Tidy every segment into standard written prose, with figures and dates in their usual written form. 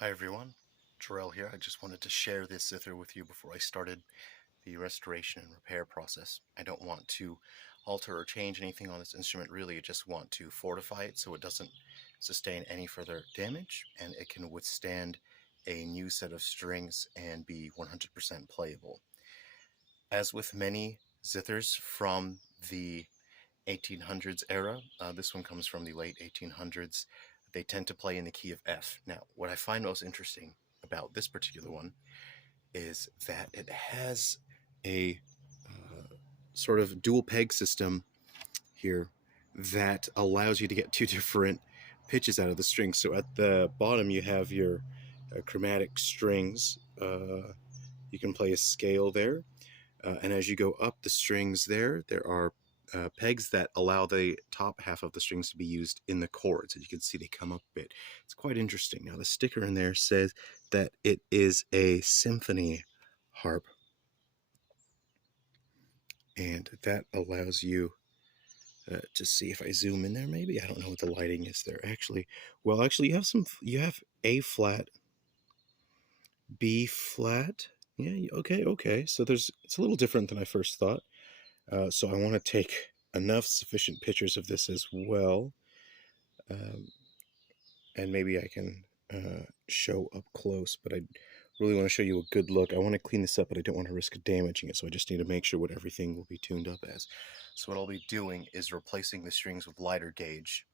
Hi everyone, Jarrell here. I just wanted to share this zither with you before I started the restoration and repair process. I don't want to alter or change anything on this instrument really, I just want to fortify it so it doesn't sustain any further damage and it can withstand a new set of strings and be 100% playable. As with many zithers from the 1800s era, this one comes from the late 1800s. They tend to play in the key of F. Now, what I find most interesting about this particular one is that it has a sort of dual peg system here that allows you to get two different pitches out of the string. So at the bottom, you have your chromatic strings. You can play a scale there. And as you go up the strings there are pegs that allow the top half of the strings to be used in the chords. As you can see, they come up a bit. It's quite interesting. Now, the sticker in there says that it is a symphony harp, and that allows you to see. If I zoom in there, maybe I don't know what the lighting is there. Actually, you have A flat, B flat. Yeah, okay. So it's a little different than I first thought. So I want to take enough sufficient pictures of this as well. And maybe I can show up close, but I really want to show you a good look. I want to clean this up, but I don't want to risk damaging it, so I just need to make sure what everything will be tuned up as. So what I'll be doing is replacing the strings with lighter gauge.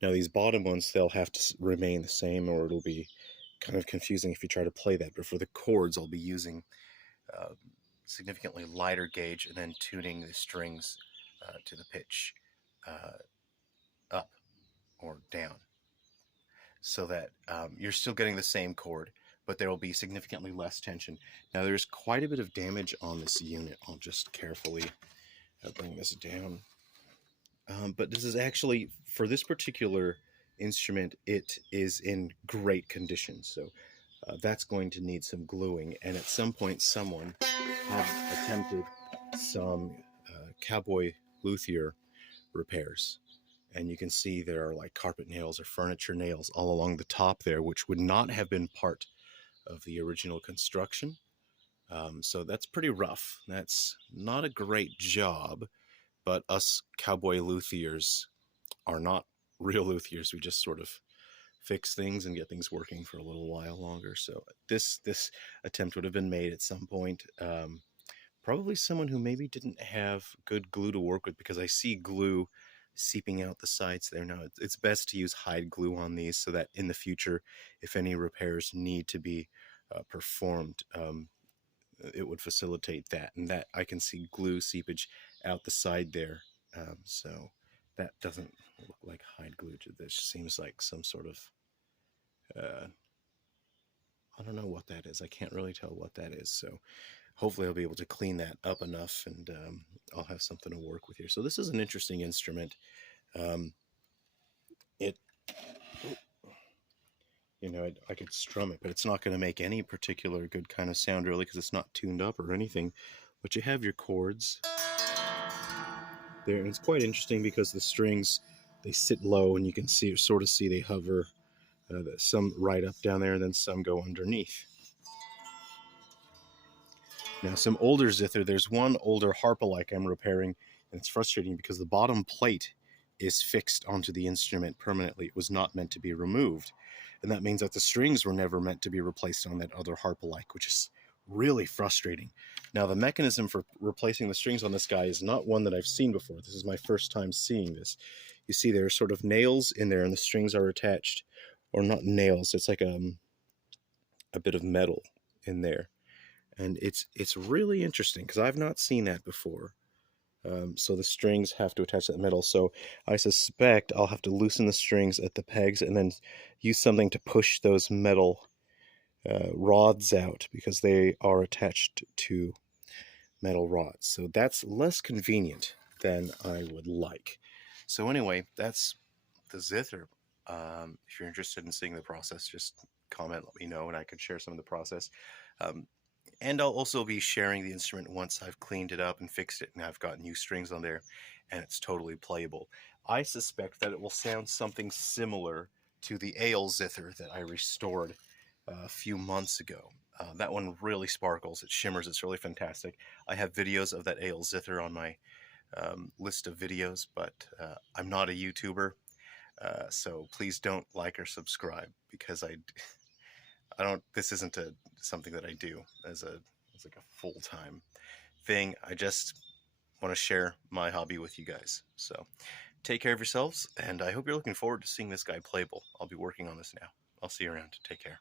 Now these bottom ones, they'll have to remain the same, or it'll be kind of confusing if you try to play that. But for the chords, I'll be using significantly lighter gauge and then tuning the strings to the pitch up or down, so that you're still getting the same chord, but there will be significantly less tension. Now there's quite a bit of damage on this unit. I'll just carefully bring this down. But this is actually, for this particular instrument, it is in great condition. So that's going to need some gluing. And at some point, someone had attempted some cowboy luthier repairs. And you can see there are like carpet nails or furniture nails all along the top there, which would not have been part of the original construction. So that's pretty rough. That's not a great job, but us cowboy luthiers are not real luthiers. We just sort of fix things and get things working for a little while longer. So this attempt would have been made at some point. Probably someone who maybe didn't have good glue to work with, because I see glue seeping out the sides there. Now, it's best to use hide glue on these so that in the future, if any repairs need to be performed, it would facilitate that. And that I can see glue seepage out the side there. So that doesn't look like hide glue. This seems like some sort of, I don't know what that is. I can't really tell what that is. So hopefully I'll be able to clean that up enough, and I'll have something to work with here. So this is an interesting instrument. It, I could strum it, but it's not going to make any particular good kind of sound really, because it's not tuned up or anything. But you have your chords there, and it's quite interesting because the strings, they sit low, and you can sort of see they hover. Some right up down there, and then some go underneath. Now, some older zither, there's one older harp-alike I'm repairing, and it's frustrating because the bottom plate is fixed onto the instrument permanently. It was not meant to be removed, and that means that the strings were never meant to be replaced on that other harp-alike, which is really frustrating. Now, the mechanism for replacing the strings on this guy is not one that I've seen before. This is my first time seeing this. You see there are sort of nails in there, and the strings are attached, or not nails, it's like a bit of metal in there. And it's really interesting because I've not seen that before. So the strings have to attach to that metal. So I suspect I'll have to loosen the strings at the pegs and then use something to push those metal rods out, because they are attached to metal rods. So that's less convenient than I would like. So anyway, that's the zither. If you're interested in seeing the process, just comment, let me know, and I can share some of the process. And I'll also be sharing the instrument once I've cleaned it up and fixed it, and I've got new strings on there, and it's totally playable. I suspect that it will sound something similar to the ale zither that I restored a few months ago. That one really sparkles, it shimmers, it's really fantastic. I have videos of that ale zither on my list of videos, but I'm not a YouTuber, so please don't like or subscribe because I don't. This isn't something that I do as like a full time thing. I just want to share my hobby with you guys. So take care of yourselves, and I hope you're looking forward to seeing this guy playable. I'll be working on this now. I'll see you around. Take care.